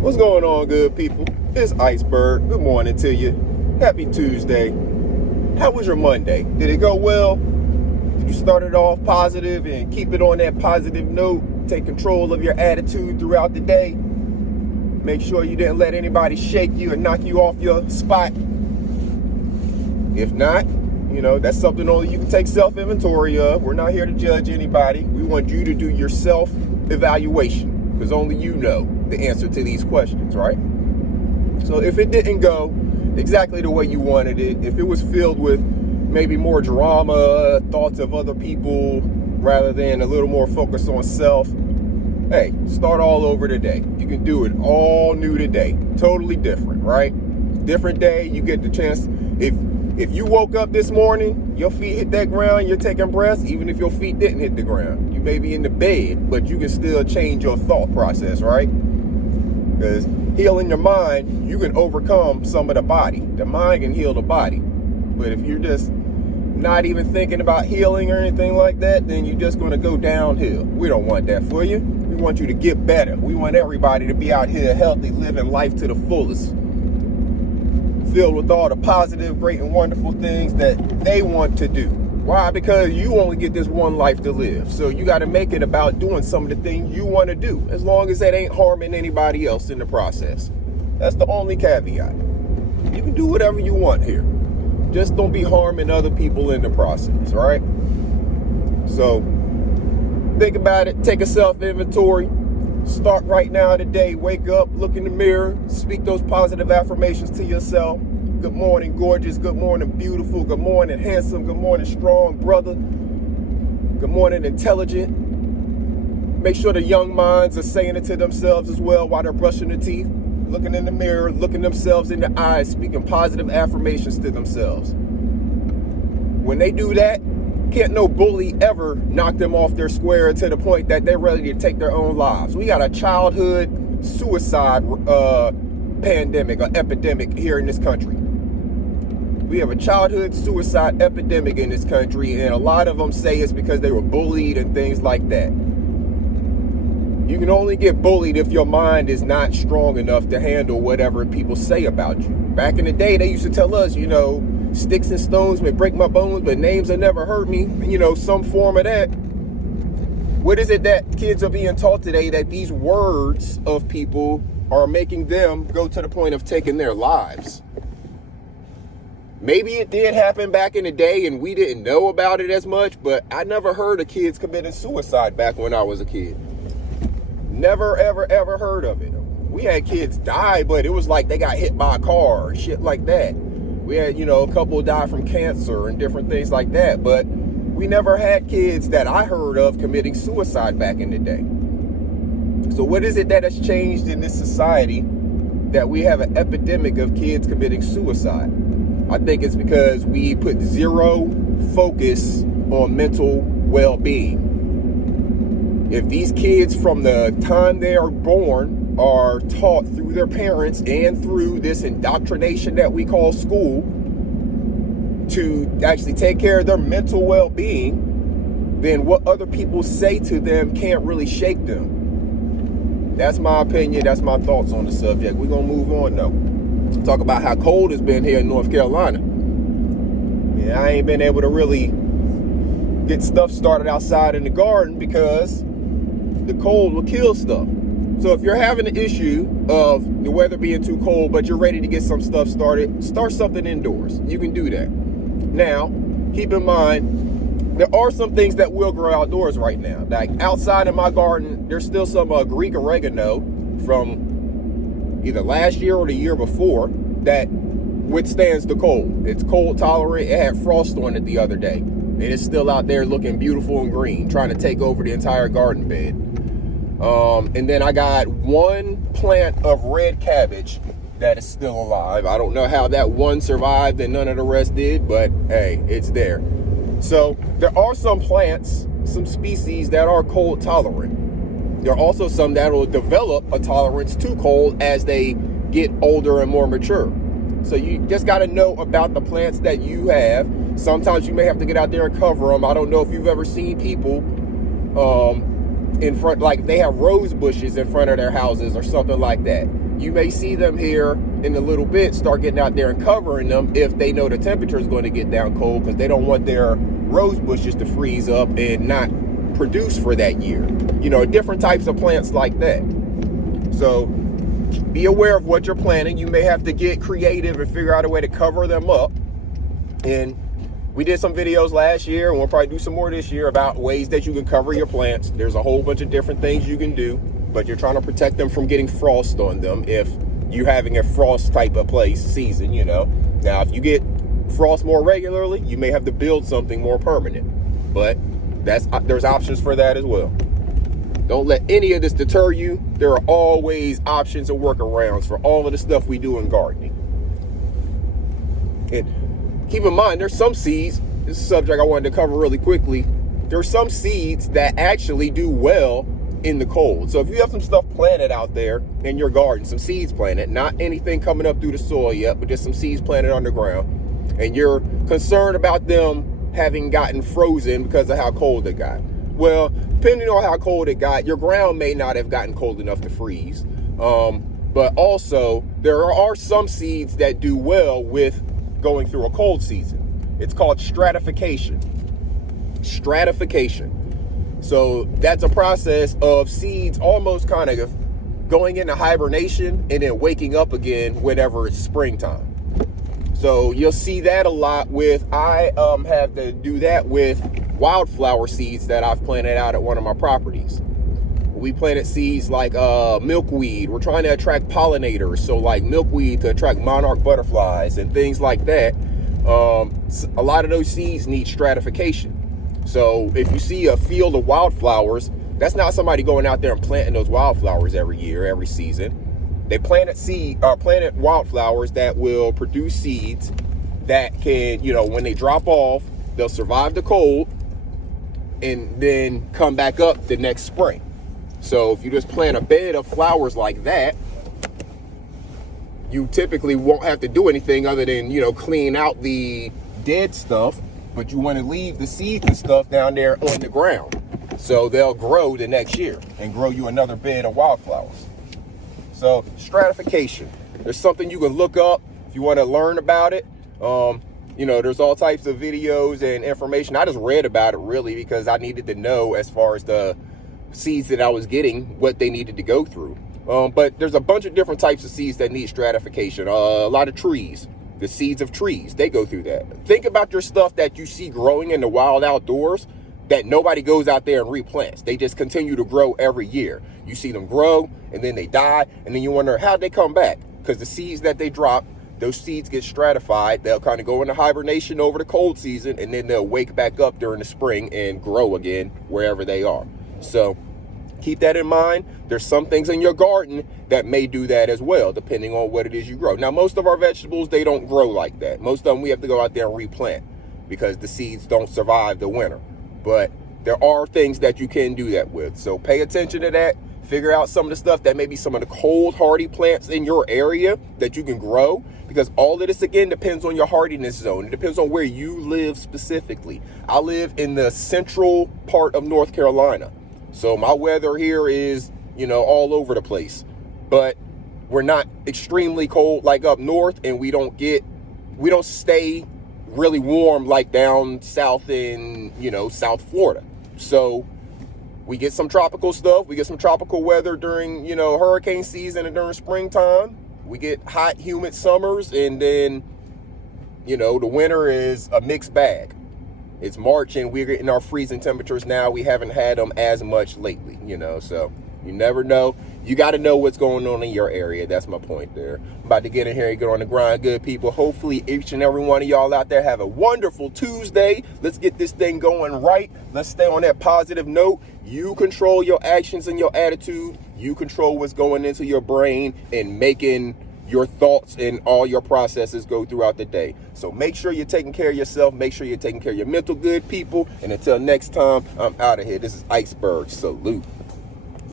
What's going on, good people? It's Iceberg. Good morning to you. Happy Tuesday. How was your Monday? Did it go well? Did you start it off positive and keep it on that positive note? Take control of your attitude throughout the day. Make sure you didn't let anybody shake you and knock you off your spot. If not, that's something only you can take self-inventory of. We're not here to judge anybody. We want you to do your self-evaluation because only you know the answer to these questions, right? So if it didn't go exactly the way you wanted it, if it was filled with maybe more drama, thoughts of other people, rather than a little more focus on self, hey, start all over today. You can do it all new today. Totally different, right? Different day. You get the chance. If you woke up this morning, your feet hit that ground, you're taking breaths, even if your feet didn't hit the ground. You may be in the bed, but you can still change your thought process, right? Because healing your mind, you can overcome some of the body. The mind can heal the body. But if you're just not even thinking about healing or anything like that, then you're just going to go downhill. We don't want that for you. We want you to get better. We want everybody to be out here healthy, living life to the fullest. Filled with all the positive, great, and wonderful things that they want to do. Why? Because you only get this one life to live. So you got to make it about doing some of the things you want to do, as long as that ain't harming anybody else in the process. That's the only caveat. You can do whatever you want here. Just don't be harming other people in the process, right? So think about it. Take a self-inventory. Start right now today. Wake up, look in the mirror, speak those positive affirmations to yourself. Good morning, gorgeous. Good morning, beautiful. Good morning, handsome. Good morning, strong brother. Good morning, intelligent. Make sure the young minds are saying it to themselves as well while they're brushing their teeth, looking in the mirror, looking themselves in the eyes, speaking positive affirmations to themselves. When they do that, can't no bully ever knock them off their square to the point that they're ready to take their own lives. We got a childhood suicide pandemic or epidemic here in this country. We have a childhood suicide epidemic in this country, and a lot of them say it's because they were bullied and things like that. You can only get bullied if your mind is not strong enough to handle whatever people say about you. Back in the day, they used to tell us, sticks and stones may break my bones, but names will never hurt me. Some form of that. What is it that kids are being taught today that these words of people are making them go to the point of taking their lives? Maybe it did happen back in the day and we didn't know about it as much, but I never heard of kids committing suicide back when I was a kid. Never, ever, ever heard of it. We had kids die, but it was like they got hit by a car or shit like that. We had, a couple die from cancer and different things like that, but we never had kids that I heard of committing suicide back in the day. So what is it that has changed in this society that we have an epidemic of kids committing suicide? I think it's because we put zero focus on mental well-being. If these kids from the time they are born are taught through their parents and through this indoctrination that we call school to actually take care of their mental well-being, then what other people say to them can't really shake them. That's my opinion. That's my thoughts on the subject. We're going to move on now. Talk about how cold it's been here in North Carolina. Yeah, I ain't been able to really get stuff started outside in the garden because the cold will kill stuff. So if you're having an issue of the weather being too cold, but you're ready to get some stuff started, start something indoors. You can do that. Now, keep in mind, there are some things that will grow outdoors right now. Like outside in my garden, there's still some Greek oregano from either last year or the year before that withstands the cold. It's cold tolerant. It had frost on it the other day. And it's still out there looking beautiful and green, trying to take over the entire garden bed. And then I got one plant of red cabbage that is still alive. I don't know how that one survived and none of the rest did, but hey, it's there. So there are some plants, some species that are cold tolerant. There are also some that will develop a tolerance to cold as they get older and more mature. So you just got to know about the plants that you have. Sometimes you may have to get out there and cover them. I don't know if you've ever seen people in front, like they have rose bushes in front of their houses or something like that. You may see them here in a little bit start getting out there and covering them if they know the temperature is going to get down cold, because they don't want their rose bushes to freeze up and not produce for that year. You know, different types of plants like that. So be aware of what you're planting. You may have to get creative and figure out a way to cover them up. And we did some videos last year, and we'll probably do some more this year about ways that you can cover your plants. There's a whole bunch of different things you can do, but you're trying to protect them from getting frost on them if you're having a frost type of season, you know. Now, if you get frost more regularly, you may have to build something more permanent, but there's options for that as well. Don't let any of this deter you. There are always options and workarounds for all of the stuff we do in gardening. And keep in mind, there's some seeds, this is a subject I wanted to cover really quickly. There's some seeds that actually do well in the cold. So if you have some stuff planted out there in your garden, some seeds planted, not anything coming up through the soil yet, but just some seeds planted underground, and you're concerned about them having gotten frozen because of how cold it got. Well, depending on how cold it got, your ground may not have gotten cold enough to freeze. But also, there are some seeds that do well with going through a cold season. It's called stratification. Stratification. So that's a process of seeds almost kind of going into hibernation and then waking up again whenever it's springtime. So you'll see that a lot with, I have to do that with wildflower seeds that I've planted out at one of my properties. We planted seeds like milkweed. We're trying to attract pollinators. So like milkweed to attract monarch butterflies and things like that. A lot of those seeds need stratification. So if you see a field of wildflowers, that's not somebody going out there and planting those wildflowers every year, every season. They planted wildflowers that will produce seeds that can, you know, when they drop off, they'll survive the cold and then come back up the next spring. So if you just plant a bed of flowers like that, you typically won't have to do anything other than, you know, clean out the dead stuff, but you want to leave the seeds and stuff down there on the ground. So they'll grow the next year and grow you another bed of wildflowers. So stratification, there's something you can look up if you want to learn about it. You know, there's all types of videos and information. I just read about it really because I needed to know, as far as the seeds that I was getting, what they needed to go through. But there's a bunch of different types of seeds that need stratification. A lot of trees, the seeds of trees, they go through that. Think about your stuff that you see growing in the wild outdoors that nobody goes out there and replants. They just continue to grow every year. You see them grow and then they die, and then you wonder how'd they come back? Because the seeds that they drop, those seeds get stratified. They'll kind of go into hibernation over the cold season, and then they'll wake back up during the spring and grow again wherever they are. So keep that in mind. There's some things in your garden that may do that as well, depending on what it is you grow. Now, most of our vegetables, they don't grow like that. Most of them we have to go out there and replant because the seeds don't survive the winter. But there are things that you can do that with. So pay attention to that. Figure out some of the stuff that may be some of the cold hardy plants in your area that you can grow, because all of this again depends on your hardiness zone. It depends on where you live specifically. I live in the central part of North Carolina. So my weather here is, you know, all over the place, but we're not extremely cold like up north, and we don't stay really warm like down south in, you know, South Florida. So we get some tropical stuff. We get some tropical weather during, you know, hurricane season and during springtime. We get hot, humid summers, and then, you know, the winter is a mixed bag. It's March and we're getting our freezing temperatures now. We haven't had them as much lately, you know, so you never know. You got to know what's going on in your area. That's my point there. I'm about to get in here and get on the grind, good people. Hopefully each and every one of y'all out there have a wonderful Tuesday. Let's get this thing going right. Let's stay on that positive note. You control your actions and your attitude. You control what's going into your brain and making your thoughts and all your processes go throughout the day. So make sure you're taking care of yourself. Make sure you're taking care of your mental good, people. And until next time, I'm out of here. This is Iceberg. Salute.